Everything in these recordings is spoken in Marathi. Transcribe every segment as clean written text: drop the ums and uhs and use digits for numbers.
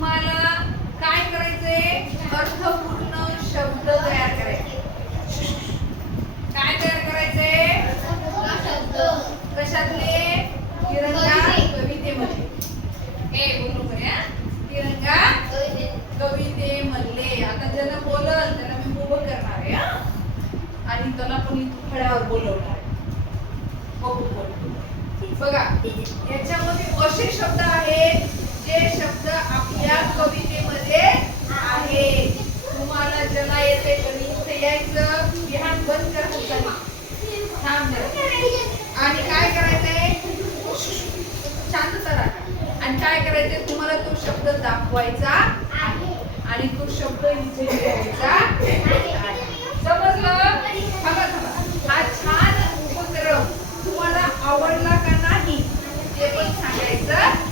तुम्हाला काय करायचंय? अर्थपूर्ण शब्द तयार करायचे. काय तयार करायचंय? कशातले? तिरंगा कवितेमध्ये. हे बोलू करूया. तिरंगा कवितेमधले. आता ज्याला बोलल त्याला मी उभं करणार आहे आणि त्याला कोणी फळ्यावर बोलवणार आहे. बघा याच्यामध्ये असे शब्द आहेत जे शब्द आपल्या कवितेमध्ये आहेत. तुम्हाला ज्याला येते कविते यायचं ध्यान बंद करायचं थांब आणि काय करायचंय? शांतता राखा आणि काय करायचंय? तुम्हाला तो शब्द दाखवायचा आहे आणि तो शब्द इथे लिहायचा आहे. समजलं? थांबा हा छान उपक्रम तुम्हाला आवडला का नाही ते पण सांगायचं.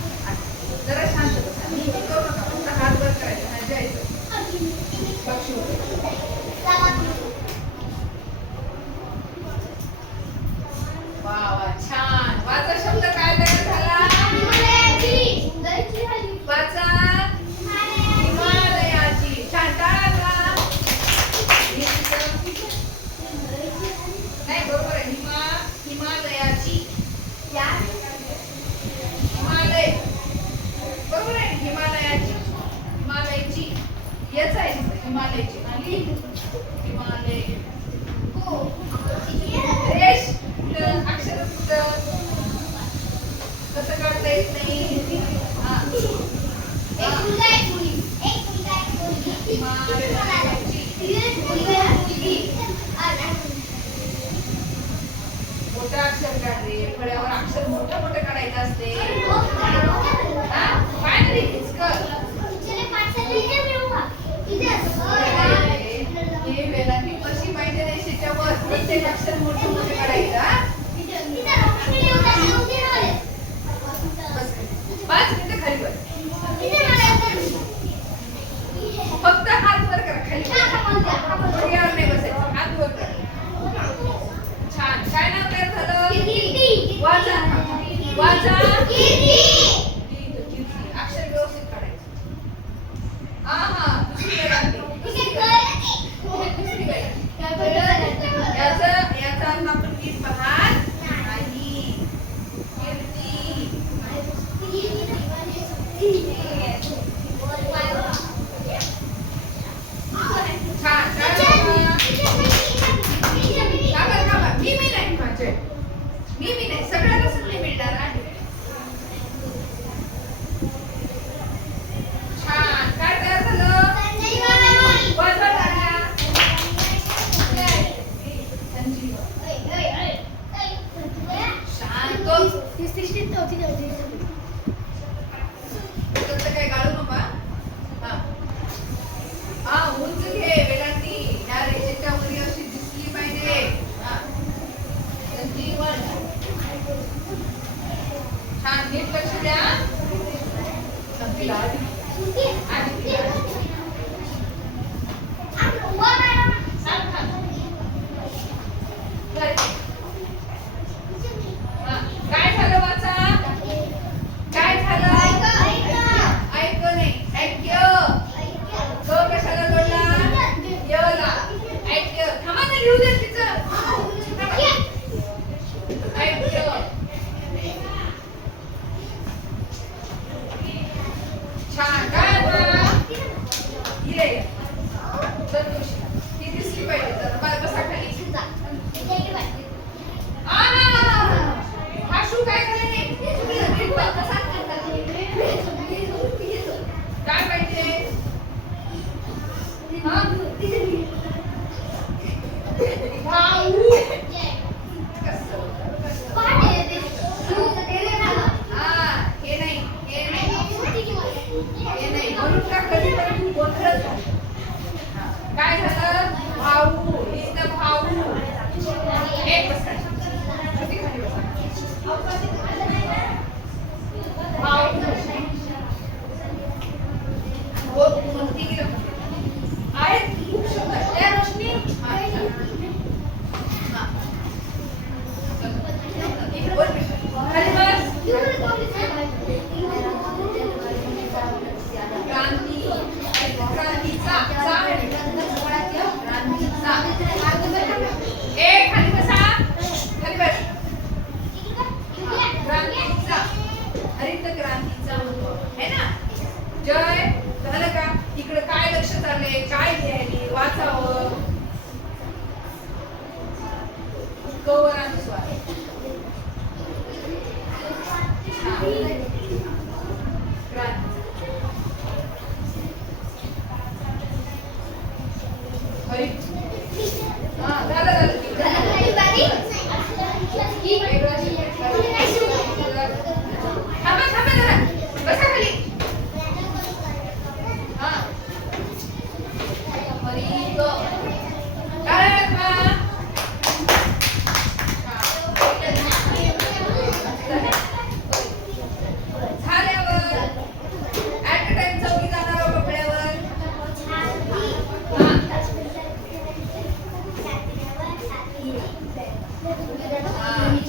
जरा शांत बसा. मी करू नका. फक्त हात वर करायचा म्हणजे यायचं. वा वा छान. वाचा शब्द काय तयार झाला? वाचा हिमालयाची. छान टाळा. नाही बरोबर आहे. हिमालयाची. हिमालय बरोबर आहे. हिमालयाची. हिमालयाची याच आहे. हिमालयाची आणि हिमालय. रेश अक्षर कसं काढता येत नाही. मोठा अक्षर काढले. फळ्यावर अक्षर मोठं मोठं काढायचं असते. हे वेलांटी कशी पाहिजे रेषेच्या वर प्रत्येक अक्षर मोठं मोठं काढायचं. 5 मिनिटं खाली वर. फक्त हात वर करा. खाली वर नाही बसायचं. हात वर करा. छान. काय नाव तयार झालं? वाचा. वाचा. अक्षर व्यवस्थित काढायचं. दुसरी याचा अर्थ आपण नीट पाहत नाही. छान. मी नाही सगळ्यांना संधी मिळणार आहे. छान. काय तयार झालं? काय गाळू नका. उंच घे वेलांटी. ह्या रेषेच्या वरी अशी दिसली पाहिजे. छान. नीट लक्ष द्या. काय झालं? वाचा.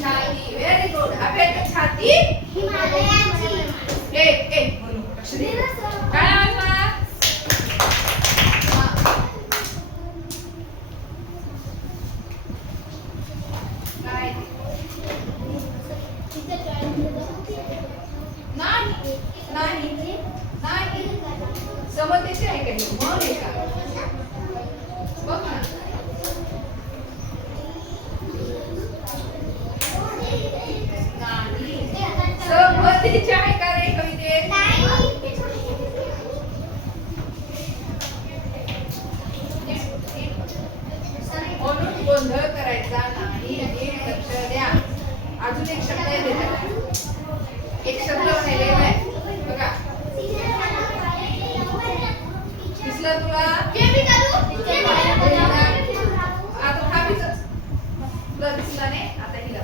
छाती. Very good. अभ्यास छाती. हिमालयाची. बोलो. लक्ष दे. काय वाजवा? काय? नाही. नाही. नाही. समतेचे आहे का हे? मन आहे का? बघ ना. नाही. समतेचे आहे का रे कवितेत? म्हणून गोंधळ करायचा नाही. एक लक्ष द्या. अजून एक शब्द आहे त्याच्यात. एक शब्द राहिलेला आहे बघा. दिसला तुला? आता हा बिचच. तुला दिसला नाही? आता हिला.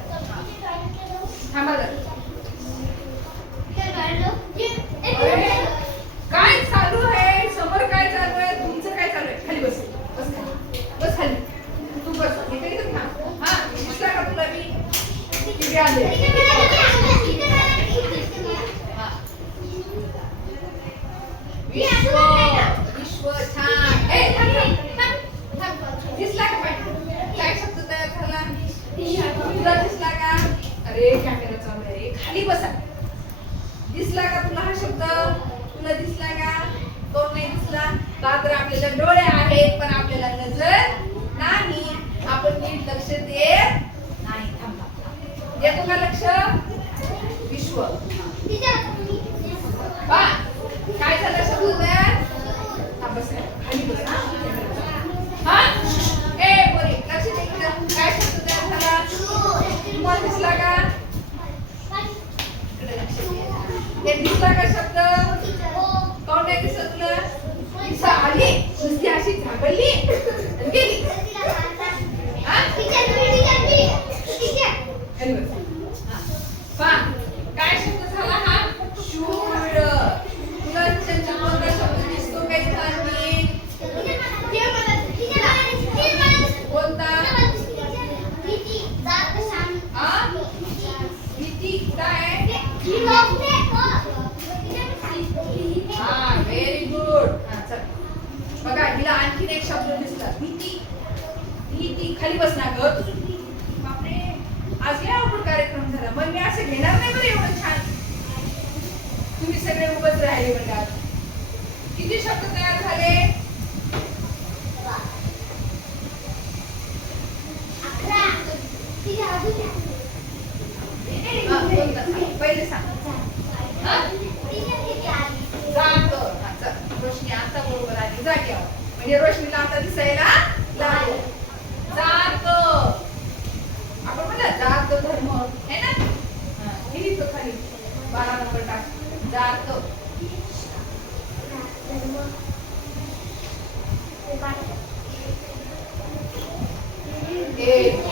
थांबा जरा. काय चालू आहे? समोर काय चालू आहे? तुमचं काय चालू आहे? खाली बस. बस खाली. बस खाली. तू बस. हे काही तर थांब. हा, दिसला का तुला मी? किती आले? हा. विश्व. विश्व छान. थांब. दिसला का पण? काय शब्द तयार झाला? तुला दिसला का? अरे कॅमेरा चालू आहे. खाली बसा. दिसला का तुला हा शब्द? तुला दिसला का? कोण नाही दिसला? का तर आपल्याला डोळे आहेत पण आपल्याला नजर नाही. आपण नीट लक्ष देत नाही. थांबा. देतो का लक्ष? विश्व. बा काय झालं शब्द तयार? थांब बस. खाली बस. हा. बोरे लक्ष दे इकडं. काय शब्द तयार झाला? तुम्हाला दिसला का? हे दिसला का शब्द? कोण नाही दिसत तुला? दिसा आली नुसती अशी झाकली आणि गेली. काय शब्द झाला हा? शूर. तुला त्यांचा कोणता शब्द दिसतो काही खाली? कोणता? भीती. कुठं आहे? हा, व्हेरी गुड. चल बघा हिला आणखीन एक शब्द दिसला. भीती. भीती. खाली बस ना ग. बापरे आज लय अवघड कार्यक्रम झाला. मग मी असं घेणार नाही बरं एवढं छान. तुम्ही सगळे उभंच राहिले वर्गात. किती शब्द तयार झाले? पहिले सांग. जातो. रोशनी आता बरोबर आली जाग्यावर. म्हणजे रोशनीला आता दिसायला लागलं. जातो. आपण म्हणलं जातो धर्म है ना? हे लिहितो खाली. 12 नंबर टाक. जातो. एक